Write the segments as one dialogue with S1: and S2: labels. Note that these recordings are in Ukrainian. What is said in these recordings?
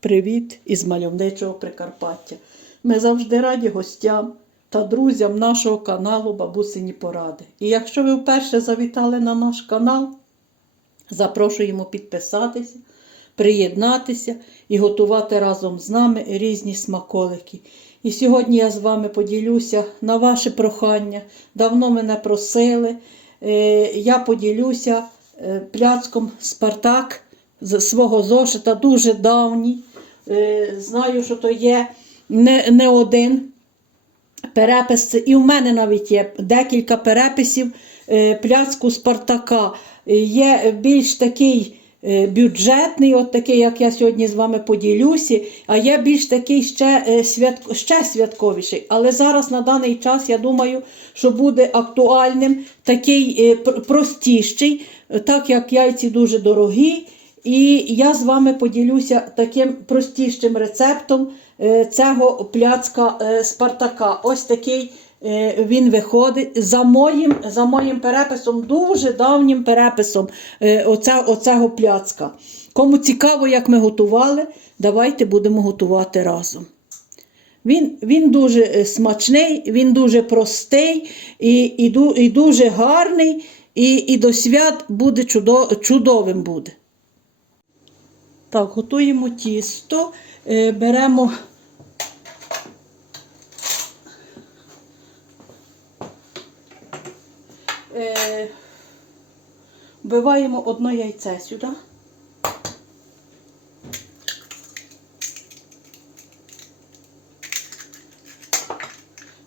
S1: Привіт із мальовничого Прикарпаття. Ми завжди раді гостям та друзям нашого каналу Бабусині Поради. І якщо ви вперше завітали на наш канал, запрошуємо підписатися, приєднатися і готувати разом з нами різні смаколики. І сьогодні я з вами поділюся на ваше прохання. Давно мене просили. Е, Я поділюся е, пляцком Спартак з свого зошита, дуже давній. Е, Знаю, що то є не, не один перепис. І в мене навіть є декілька переписів е, пляцку Спартака. Е, Є більш такий бюджетний, от такий, як я сьогодні з вами поділюся, а є більш такий ще, е, свят... ще святковіший. Але зараз на даний час я думаю, що буде актуальним такий простіший, так як яйці дуже дорогі. І я з вами поділюся таким простішим рецептом е, цього пляцка е, Спартака. Ось такий е, він виходить за моїм, за моїм переписом, дуже давнім переписом оце, оцього пляцка. Кому цікаво, як ми готували, давайте будемо готувати разом. Він, він дуже смачний, він дуже простий і, і, і дуже гарний, і, і до свят буде чудо, чудовим буде. Так, готуємо тісто, е, беремо е, вбиваємо одне яйце сюди.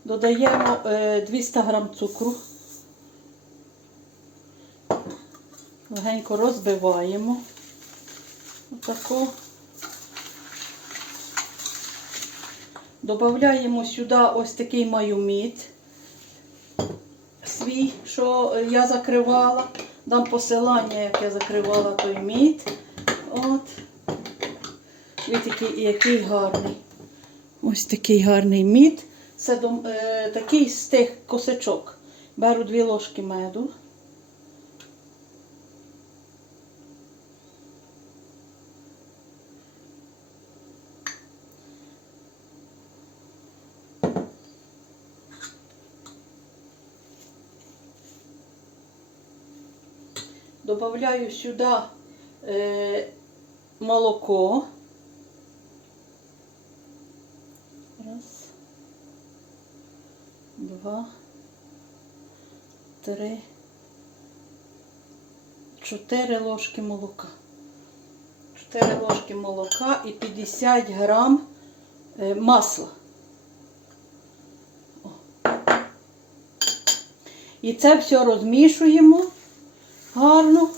S1: Додаємо е, 200 грам цукру. Легенько розбиваємо. Отако. Додаємо сюди ось такий майоміт свій, що я закривала. Дам посилання, як я закривала той мід. От. Дивіться, який, гарний. Ось такий гарний мід. Це е, такий з тих косичок. Беру дві ложки меду. Добавляю сюди е, молоко. Раз, два, три, чотири ложки молока. Чотири ложки молока і 50 грам е, масла. І це все розмішуємо гарно.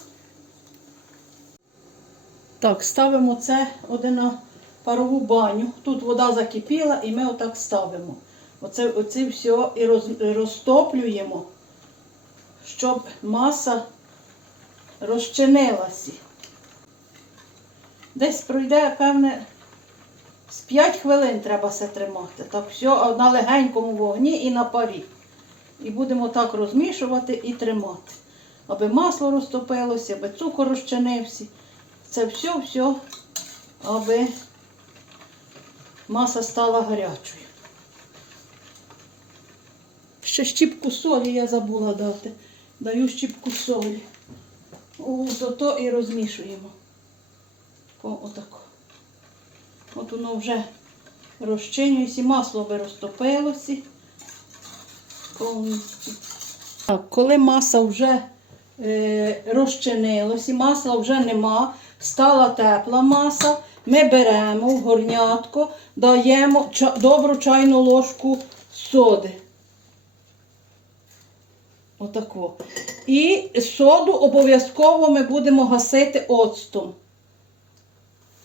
S1: Так, ставимо це на парову баню. Тут вода закипіла і ми отак ставимо. Оце, оце все і роз, розтоплюємо, щоб маса розчинилася. Десь пройде, певне, з 5 хвилин треба це тримати. Так, все на легенькому вогні і на парі. І будемо так розмішувати і тримати аби масло розтопилося, аби цукор розчинився. Це все-все, аби маса стала гарячою. Ще щіпку солі я забула дати. Даю щіпку солі. О, зато і розмішуємо. О, отако. От воно вже розчинюється, масло би розтопилося. Повністю. Так, коли маса вже е, розчинилась і масла вже нема, стала тепла маса, ми беремо в горнятко, даємо добру чайну ложку соди. Отако. І соду обов'язково ми будемо гасити оцтом.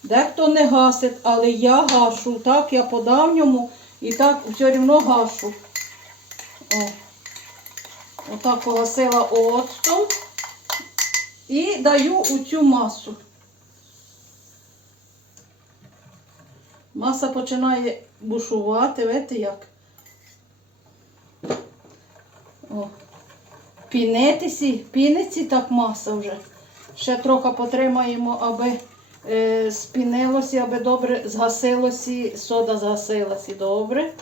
S1: Дехто не гасить, але я гашу. Так, я по давньому і так все одно гашу. О. Отак погасила оцтом і даю у цю масу. Маса починає бушувати, видите як? О. Пінитися, піниться так маса вже. Ще трохи потримаємо, аби е, спінилося, аби добре згасилося, сода згасилася добре.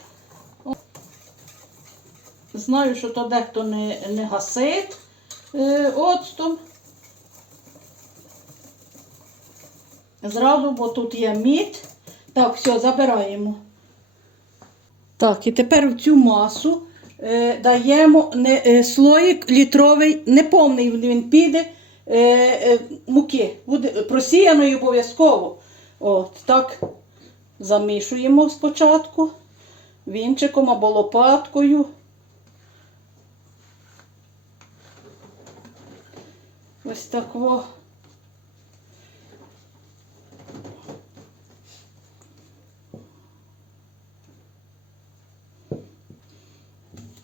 S1: Знаю, що то дехто не, не гасить е, оцтом. Зразу, бо тут є мід. Так, все, забираємо. Так, і тепер в цю масу е, даємо не, е, слоїк літровий, не повний він піде е, е, муки. Буде просіяної обов'язково. От, так замішуємо спочатку вінчиком або лопаткою. Ось так.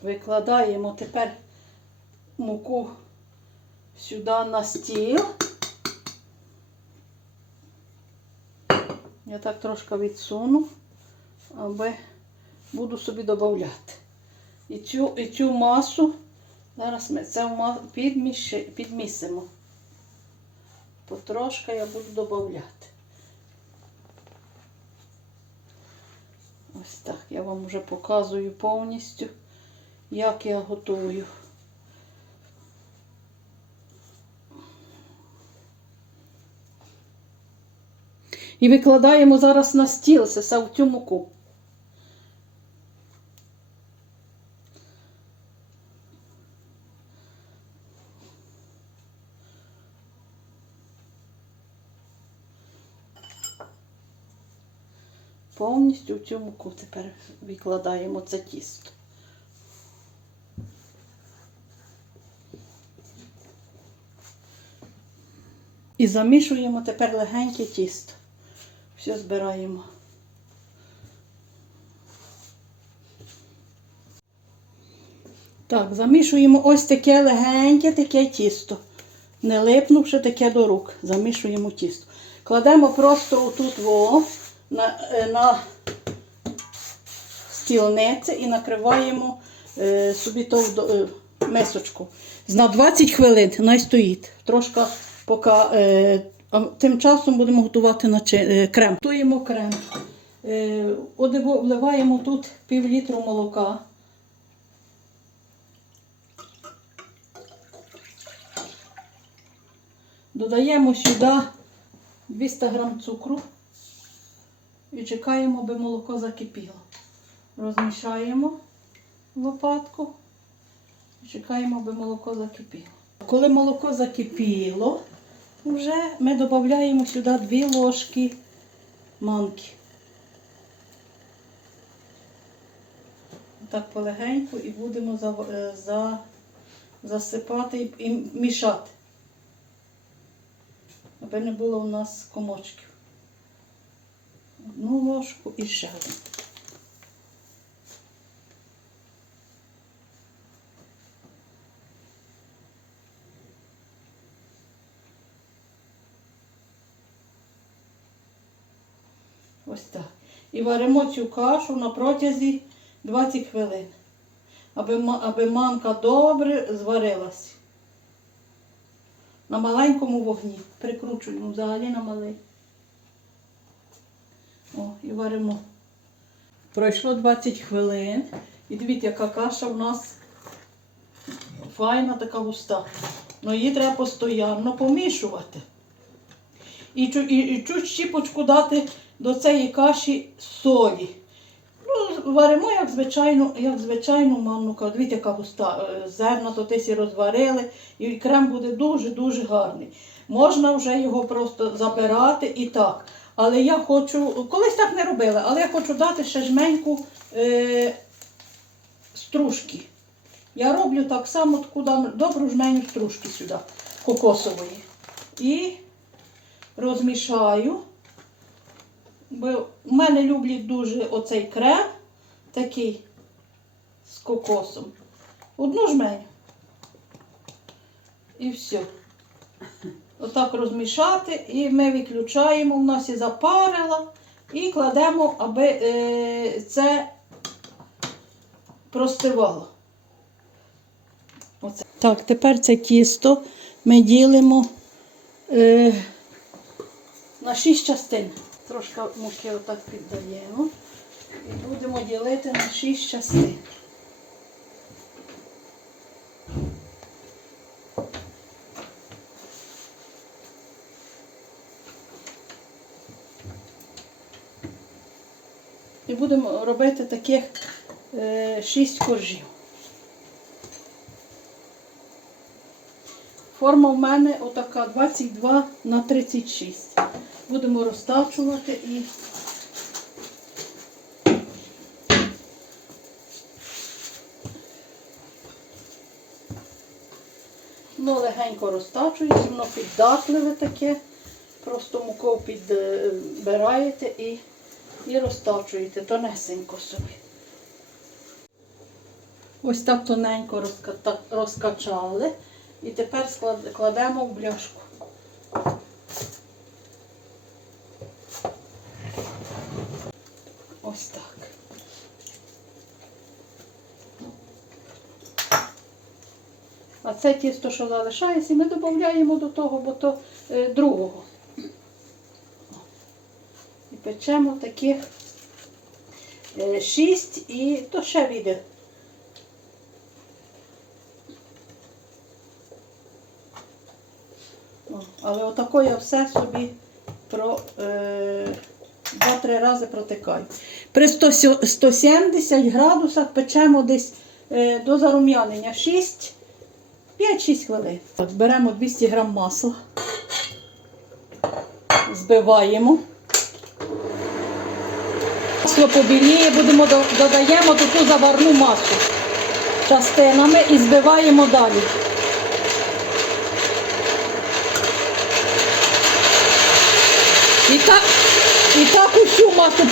S1: Викладаємо тепер муку сюди на стіл. Я так трошки відсуну, аби буду собі додати. І цю, і цю масу зараз ми це підмісимо. Потрошки я буду додати. Ось так. Я вам вже показую повністю, як я готую. І викладаємо зараз на стіл це в цю муку. Повністю в цю муку тепер викладаємо це тісто. І замішуємо тепер легеньке тісто. Все збираємо. Так, замішуємо ось таке легеньке таке тісто. Не липнувши таке до рук. Замішуємо тісто. Кладемо просто отут во, на, е, на стілниці і накриваємо е, собі до- е, мисочку. На 20 хвилин най стоїть. Трошки поки, е, тим часом будемо готувати начи, е, крем. Готуємо крем. Е, вливаємо тут пів літру молока. Додаємо сюди 200 грам цукру і чекаємо, аби молоко закипіло. Розмішаємо лопатку і чекаємо, аби молоко закипіло. Коли молоко закипіло, вже ми додаємо сюди 2 ложки манки. Так полегенько і будемо за, е, за, засипати і мішати, аби не було у нас комочків. Одну ложку і ще одну. Ось так. І варимо цю кашу на протязі 20 хвилин, аби, аби манка добре зварилась. На маленькому вогні. Прикручуємо взагалі на малий. О, і варимо. Пройшло 20 хвилин. І дивіться, яка каша в нас файна така густа. Ну її треба постійно помішувати. І, і, і чуть щіпочку дати до цієї каші солі. Ну, варимо, як звичайну, як звичайну манну. Дивіться, яка густа. Е, Зерна то тисі розварили, і крем буде дуже-дуже гарний. Можна вже його просто забирати і так. Але я хочу, колись так не робила, але я хочу дати ще жменьку е, стружки. Я роблю так само таку добру жменю стружки сюди, кокосової. І розмішаю. Бо в мене люблять дуже оцей крем, такий з кокосом. Одну жменю. І все. Отак розмішати, і ми виключаємо, у нас і запарила, і кладемо, аби е, це простивало. Оце. Так, тепер це тісто ми ділимо е, на 6 частин. Трошки муки отак піддаємо. І будемо ділити на 6 частин. І будемо робити таких 6 коржів. Форма в мене отака 22 на 36. Будемо розтачувати і воно легенько розтачується, воно піддатливе таке. Просто муку підбираєте і, і розтачуєте тонесенько собі. Ось так тоненько розкачали. І тепер кладемо в бляшку. Ось так. А це тісто, що залишається, ми додаємо до того, бо то е, другого. Печемо таких е, шість і то ще. О, Але отако я все собі про е, 2-3 рази протикаю. При 100 170 градусах печемо десь е, до зарум'янення 6, 5-6 хвилин. Беремо 200 грам масла, збиваємо. Масло побіліє, будемо додаємо таку заварну масу частинами і збиваємо далі. І так, і так усю масу.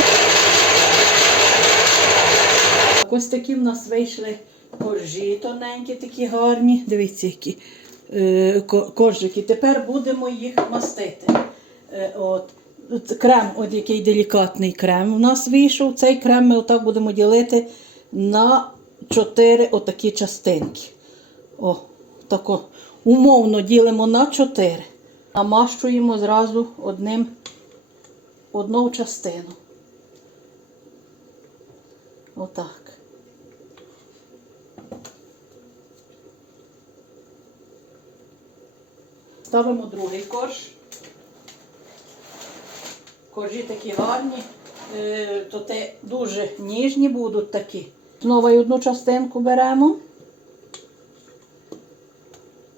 S1: Ось такі в нас вийшли коржі тоненькі, такі гарні. Дивіться, які е, ко- коржики. Тепер будемо їх мастити. Е, от. Крем, от який делікатний крем у нас вийшов. Цей крем ми отак будемо ділити на 4 отакі частинки. О, тако. Умовно ділимо на 4. Намащуємо зразу одним одну частину. Отак. Ставимо другий корж. Коржі такі гарні, е, то те дуже ніжні будуть такі. Знову одну частинку беремо.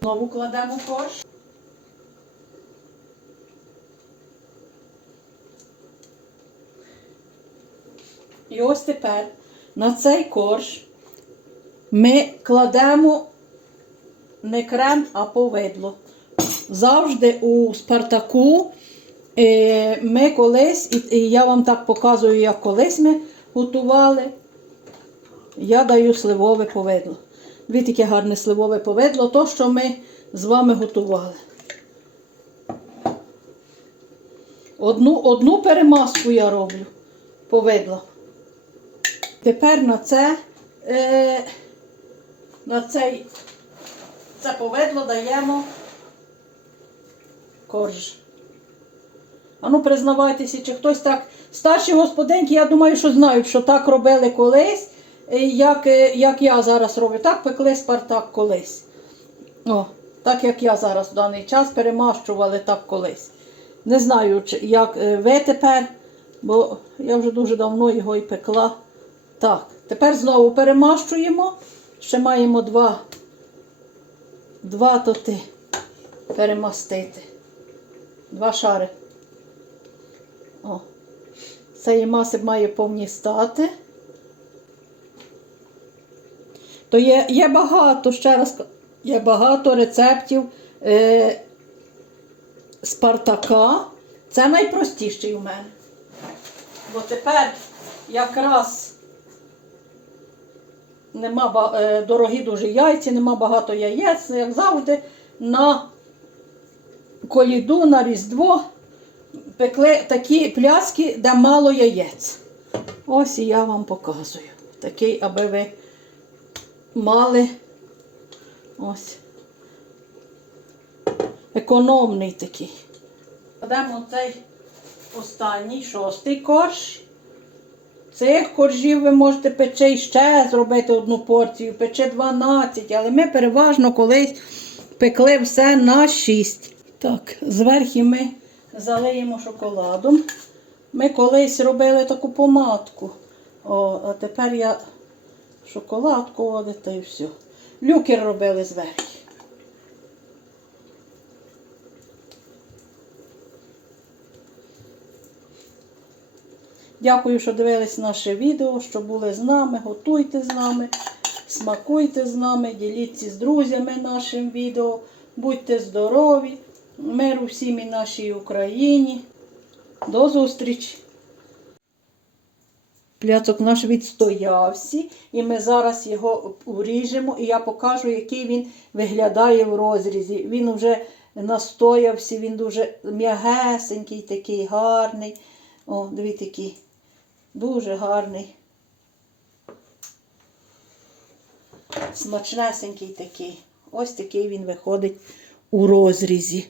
S1: Знову кладемо корж. І ось тепер на цей корж ми кладемо не крем, а повидло. Завжди у Спартаку ми колись, і, я вам так показую, як колись ми готували, я даю сливове повидло. Дві таке гарне сливове повидло, то, що ми з вами готували. Одну, одну перемазку я роблю повидло. Тепер на це, е, на цей, це повидло даємо корж. А ну признавайтеся, чи хтось так. Старші господинки, я думаю, що знають, що так робили колись, е, як, е, як я зараз роблю. Так пекли Спартак колись. О, так як я зараз в даний час перемащували так колись. Не знаю, як е, ви тепер, бо я вже дуже давно його і пекла. Так, тепер знову перемащуємо. Ще маємо два, два тоти перемастити. Два шари. О. Цієї маси має повні стати. То є, є багато, ще раз, є багато рецептів е, Спартака. Це найпростіший у мене. Бо тепер якраз нема е, дорогі дуже яйці, нема багато яєць, як завжди, на коліду, на Різдво пекли такі пляски, де мало яєць. Ось і я вам показую. Такий, аби ви мали ось. Економний такий. Кладемо цей останній, шостий корж. Цих коржів ви можете пече ще зробити одну порцію, пече 12, але ми переважно колись пекли все на 6. Так, зверху ми залиємо шоколадом. Ми колись робили таку помадку. О, а тепер я шоколадку водити і все. Люкер робили зверху. Дякую, що дивились наше відео, що були з нами. Готуйте з нами, смакуйте з нами, діліться з друзями нашим відео. Будьте здорові, миру всім і нашій Україні. До зустрічі! Пляцок наш відстоявся, і ми зараз його уріжемо, і я покажу, який він виглядає в розрізі. Він вже настоявся, він дуже м'ягесенький, такий гарний. О, дивіться, який. Дуже гарний. Смачнесенький такий. Ось такий він виходить у розрізі.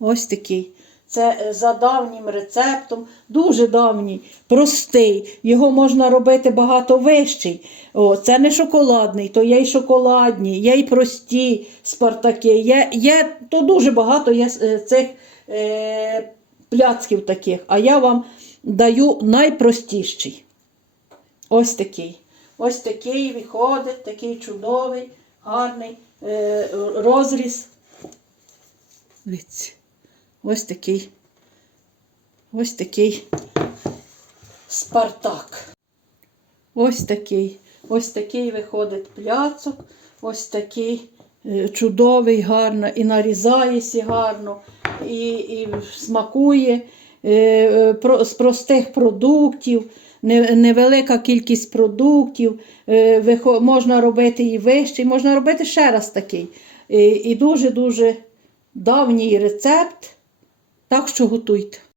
S1: Ось такий. Це е, за давнім рецептом, дуже давній, простий. Його можна робити багато вищий. О, це не шоколадний, то є й шоколадні, є й прості спартаки. Є, є, то дуже багато є е, цих е, пляцків таких. А я вам даю найпростіший. Ось такий. Ось такий виходить, такий чудовий, гарний е, розріз. Дивіться. Ось такий. Ось такий Спартак. Ось такий. Ось такий виходить пляцок. Ось такий е, чудовий, гарно, і нарізається гарно, і, і смакує е, е, з простих продуктів. Невелика кількість продуктів, можна робити і вищий, можна робити ще раз такий. І дуже-дуже давній рецепт. Так що готуйте.